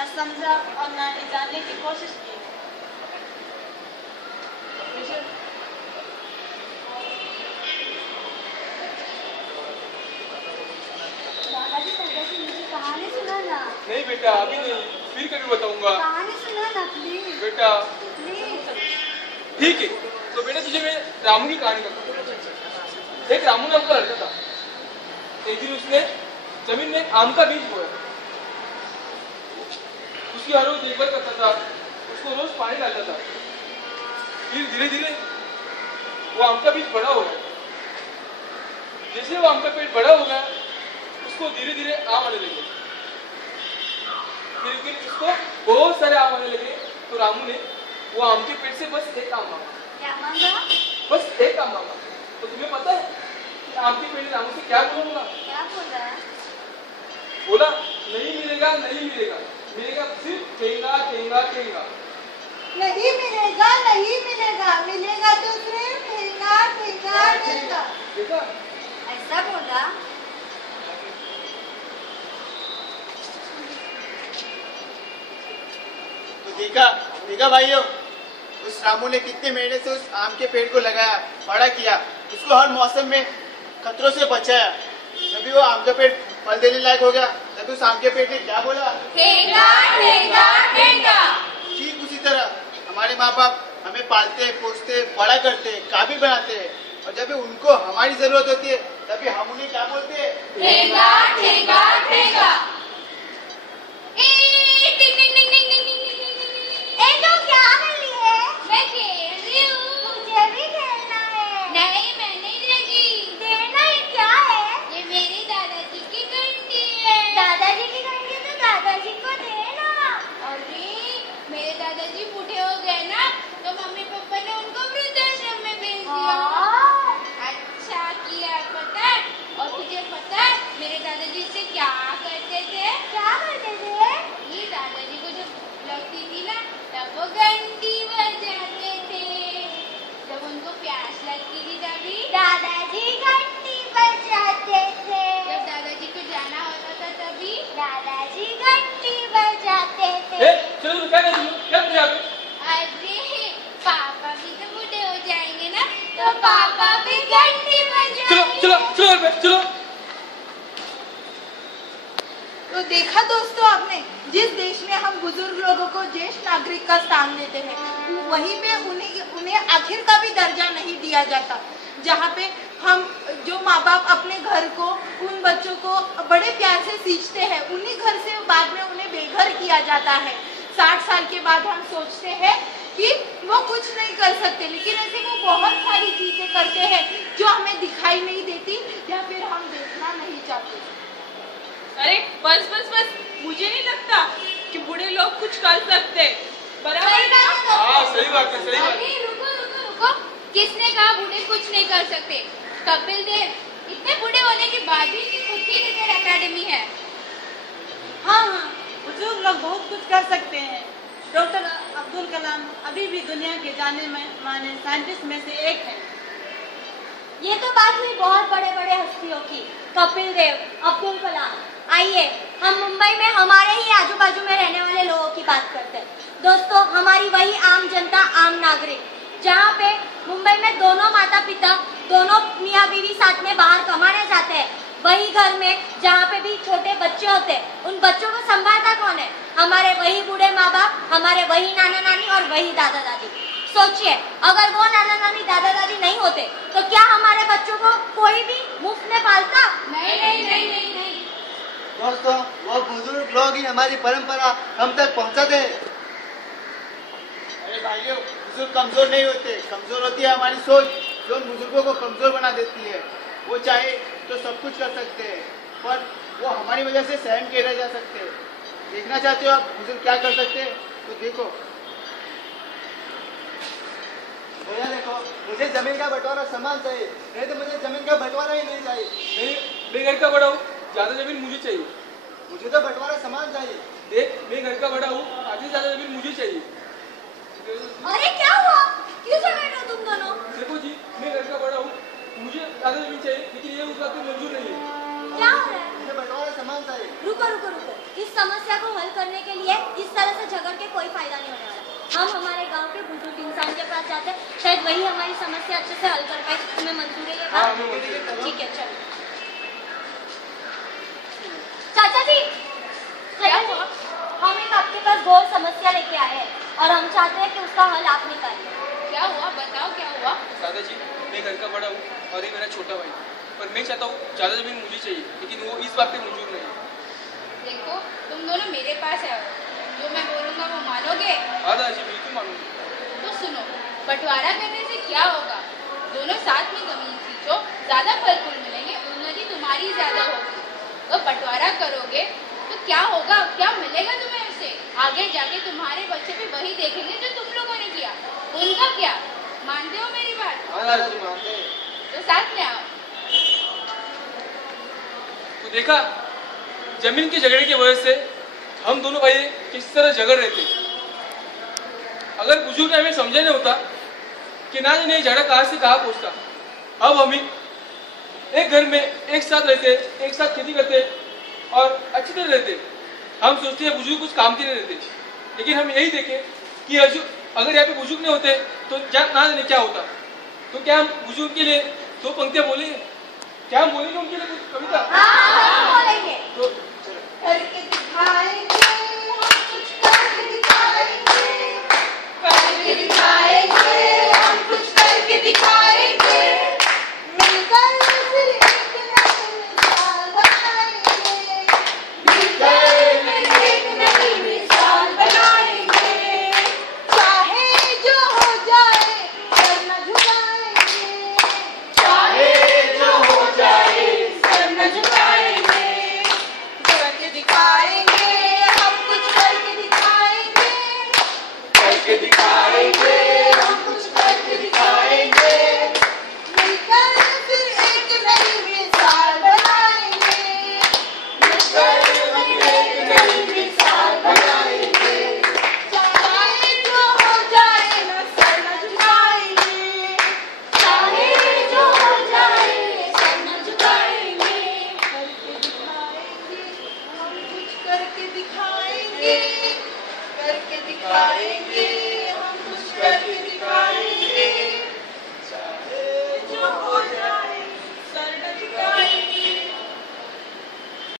न समझा और न ही जानने की कोशिश की। दादाजी दादाजी मुझे कहानी सुना ना। नहीं बेटा अभी नहीं, फिर कभी बताऊंगा। कहानी सुना ना प्लीज बेटा प्लीज। ठीक है, तो बेटा तुझे मैं रामू की कहानी बताऊंगा। एक रामू नाम का लड़का था। एक दिन उसने जमीन में एक आम का बीज बोया। उसकी हर रोज देखभाल करता था, उसको रोज पानी डालता था। फिर धीरे धीरे वो आम का बीज बड़ा हो गया। जैसे वो आम का पेड़ बड़ा हो गया, उसको धीरे धीरे आम आने लगे। फिर उसको बहुत सारे आम आने लगे। तो रामू ने वो आम के पेड़ से बस एक आम मांगा। क्या मांगा? बस एक आम मांगा। तो तुम्हें पता है कि आम के पेड़ ने रामू से क्या बोला? क्या बोला? बोला नहीं मिलेगा, नहीं मिलेगा, मिलेगा सिर्फ ठेंगा ठेंगा ठेंगा। नहीं मिलेगा, नहीं मिलेगा, मिलेगा तो सिर्फ ठेंगा ठेंगा ठेंगा। देखा? ऐसा बोला? तो देखा देखा भाइयों, उस रामू ने कितने मेहनत से उस आम के पेड़ को लगाया, बड़ा किया, उसको हर मौसम में खतरों से बचाया। जब वो आम का पेड़ फल देने लायक हो गया, तब उस आम के पेड़ ने क्या बोला? ठेंगा ठेंगा ठेंगा। ठीक उसी तरह हमारे माँ बाप हमें पालते पोसते बड़ा करते काबिल बनाते हैं, और जब उनको हमारी जरूरत होती है तभी हम उन्हें क्या बोलते हैं? ठेंगा ठेंगा ठेंगा। तो क्या कर रही है? मैं खेल रही हूँ। मुझे भी खेलना है। नहीं मैं नहीं देगी। देना ही क्या है? ये मेरे दादाजी की घंटी है। दादाजी की घंटी तो दादाजी को देना। अरे मेरे दादाजी बूढ़े हो गए ना, तो मम्मी पापा ने उनको वृद्धाश्रम में भेज दिया। अच्छा किया पता है? और तुझे पता है मेरे दादाजी से क्या करते थे? क्या करते थे? ये दादाजी को जब लगती थी ना, तब वो घंटी बजाते थे। जब उनको प्यास लगती थी तभी दादाजी घंटी बजाते थे। जब दादाजी को जाना होता था तभी दादाजी घंटी बजाते थे। चलो क्या कर रही हो? क्या कर रही हो? अरे पापा भी तो बूढ़े हो जाएंगे ना, तो पापा भी घंटी बजाएंगे। चलो चलो चलो चलो। तो देखा दोस्तों आपने, जिस देश में हम बुजुर्ग लोगों को ज्येष्ठ नागरिक का स्थान देते हैं, वहीं पे उन्हें आखिर का भी दर्जा नहीं दिया जाता। जहाँ पे हम जो माँ बाप अपने घर को, उन बच्चों को बड़े प्यार से सींचते हैं, उन्हीं घर से बाद में उन्हें बेघर किया जाता है। 60 साल के बाद हम सोचते हैं कि वो कुछ नहीं कर सकते, लेकिन ऐसे वो बहुत सारी चीजें करते हैं जो हमें दिखाई नहीं देती या फिर हम देखना नहीं चाहते। अरे बस बस बस, मुझे नहीं लगता कि बूढ़े लोग कुछ कर सकते। बराबर है ना? हाँ सही बात है, सही बात है। अरे रुको रुको रुको, किसने कहा बूढ़े कुछ नहीं कर सकते? कपिल देव इतने बूढ़े होने के बाद भी खुद की क्रिकेट एकेडमी है। हाँ हाँ, बुजुर्ग लोग बहुत कुछ कर सकते हैं। डॉक्टर अब्दुल कलाम अभी भी दुनिया के जाने माने साइंटिस्ट में से एक है। ये तो बात हुई बहुत बड़े बड़े हस्तियों की, कपिल देव, अब्दुल कलाम। आइए हम मुंबई में हमारे ही आजू बाजू में रहने वाले लोगों की बात करते हैं। दोस्तों हमारी वही आम जनता, आम नागरिक, जहाँ पे मुंबई में दोनों माता पिता, दोनों मियाँ बीवी साथ में बाहर कमाने जाते हैं, वही घर में जहाँ पे भी छोटे बच्चे होते हैं, उन बच्चों को संभालता कौन है? हमारे वही बूढ़े माँ बाप, हमारे वही नाना नानी और वही दादा दादी। सोचिए, अगर वो नाना नानी दादा दादी नहीं होते तो क्या हमारे बच्चों को कोई भी मुफ्त में पालता? नहीं नहीं नहीं नहीं नहीं। दोस्तों वो बुजुर्ग लोग ही हमारी परंपरा हम तक पहुंचाते हैं। अरे भाइयों, बुजुर्ग कमजोर नहीं होते, कमजोर होती है हमारी सोच, जो उन बुजुर्गों को कमजोर बना देती है। वो चाहे तो सब कुछ कर सकते हैं, पर वो हमारी वजह से सहम के रह जा सकते हैं। देखना चाहते हो आप बुजुर्ग क्या कर सकते हैं? तो देखो भैया, देखो मुझे जमीन का बंटवारा समान चाहिए, नहीं तो मुझे जमीन का बंटवारा ही नहीं चाहिए। मैं घर का बड़ा हूँ, ज्यादा जमीन मुझे चाहिए। मुझे तो बंटवारा समान चाहिए। देख मैं घर का बड़ा हूँ, आधी से ज्यादा जमीन मुझे चाहिए। अरे क्या हुआ? क्यों झगड़ रहे हो तुम दोनों? देखो जी, मैं घर का बड़ा हूँ, मुझे ज्यादा जमीन चाहिए, लेकिन ये उस बात पे मंजूर नहीं है। क्या हो रहा है? मुझे बंटवारा समान चाहिए। रुको रुको रुको, इस समस्या को हल करने के लिए हम हमारे गांव के बुजुर्ग इंसान के पास जाते हैं, शायद वही हमारी समस्या अच्छे से हल कर पाए। तुम्हें मंजूर है ये बात? ठीक है, चलो। चाचा जी, क्या हुआ? हम एक आपके पास घोर समस्या लेके आए हैं और हम चाहते हैं कि उसका हल आप निकालिए। क्या हुआ, बताओ क्या हुआ? दादाजी, मैं घर का बड़ा हूँ और ये मेरा छोटा भाई, पर मैं चाहता हूँ ज़्यादा ज़मीन मुझे चाहिए, लेकिन वो इस बात पे मंजूर नहीं है। देखो, तुम दोनों मेरे पास आओ, जो मैं बोलूँगा वो मानोगे? हाँ दादाजी, बिल्कुल मानूंगी। तो सुनो, बंटवारा करने से क्या होगा? दोनों साथ में जमीन खींचो, ज़्यादा फल फूल मिलेंगे, उन्नति तुम्हारी ज़्यादा होगी। तो बंटवारा करोगे तो क्या होगा, क्या मिलेगा तुम्हें उससे? आगे जाके तुम्हारे बच्चे भी वही देखेंगे जो तुम लोगों ने किया। उनका क्या? मानते हो मेरी बात? हाँ दादाजी, मानते हैं। तो साथ में आओ। तो देखा, जमीन के झगड़े की वजह से हम दोनों भाई किस तरह झगड़ रहे थे। अगर बुजुर्ग ने हमें समझा नहीं होता कि ना जाने झगड़ा कहाँ से कहाँ पहुँचता, अब हम एक घर में एक साथ रहते, एक साथ खेती करते और अच्छी तरह रहते। हम सोचते हैं बुजुर्ग कुछ काम के नहीं रहते, लेकिन हम यही देखें कि अगर यहाँ पे बुजुर्ग नहीं होते तो ना जाने क्या होता। तो क्या हम बुजुर्ग के लिए 2 पंक्तियाँ बोलेंगे? क्या हम बोलेंगे उनके लिए कुछ कविता? बोलेंगे। तो करके दिखाएंगे, हम कुछ करके दिखाएंगे, करके दिखाएंगे, हम कुछ करके दिखाएंगे, मिलकर फिर एक नई मिसाल बनाएंगे, मिलकर फिर एक नई मिसाल बनाएंगे, चाहे जो हो जाए सर न झुकाएंगे, चाहे जो हो जाए सर न झुकाएंगे, करके दिखाएंगे, हम कुछ करके दिखाएंगे, करके दिखाएंगे, हम कुछ करके दिखाएंगे, मिलकर फिर एक नई मिसाल बनाएंगे, मिलकर फिर एक नई मिसाल बनाएंगे, चाहे जो हो जाए न सर न झुकाएंगे, चाहे जो हो जाए सर न झुकाएंगे, करके दिखाएंगे, हम कुछ करके दिखाएंगे, करके दिखाएंगे,